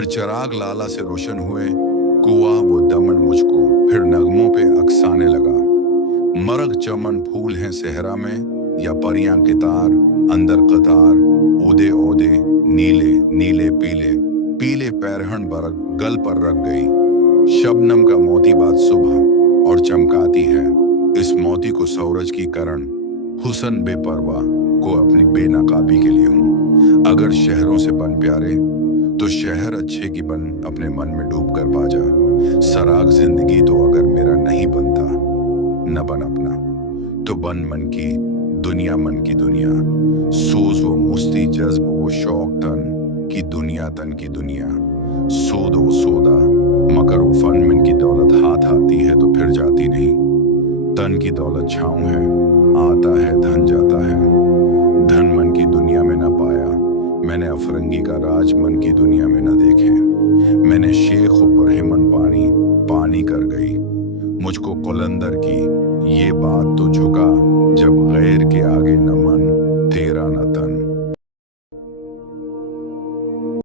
फिर चिराग लाला से रोशन हुए, कुआ वो दमन मुझको, फिर नगमों पे अकसाने लगा। मरग चमन फूल हैं सहरा में, या परियां के तार अंदर कतार, ओदे ओदे नीले नीले पीले, पीले पैरहन बरग गल पर रख गई। शबनम का मोती बात सुबह और चमकाती है, इस मोती को सूरज की करण, हुसन बेपरवाह को अपनी बेनकाबी के लिए हूँ। अगर शहरों से बन प्यारे तो शहर अच्छे की बन अपने मन में डूब कर पा जा। सराग जिंदगी तो अगर मेरा नहीं बनता, न बन अपना तो बन मन की दुनिया, मन की दुनिया। सोच वो मुस्ती जज्ब वो शौक तन की दुनिया, तन की दुनिया। सोद वो सौदा मकर वो फन, मन की दौलत हाथ आती है तो फिर जाती नहीं। तन की दौलत छाऊं है, आता है धन जाता है। धन मन की दुनिया में न पाया मैंने, अफरंगी का राज मन की दुनिया में न देखे। मैंने शेख बरहिमन पानी पानी कर गई, मुझको कलंदर की ये बात तो झुका, जब गैर के आगे न मन तेरा न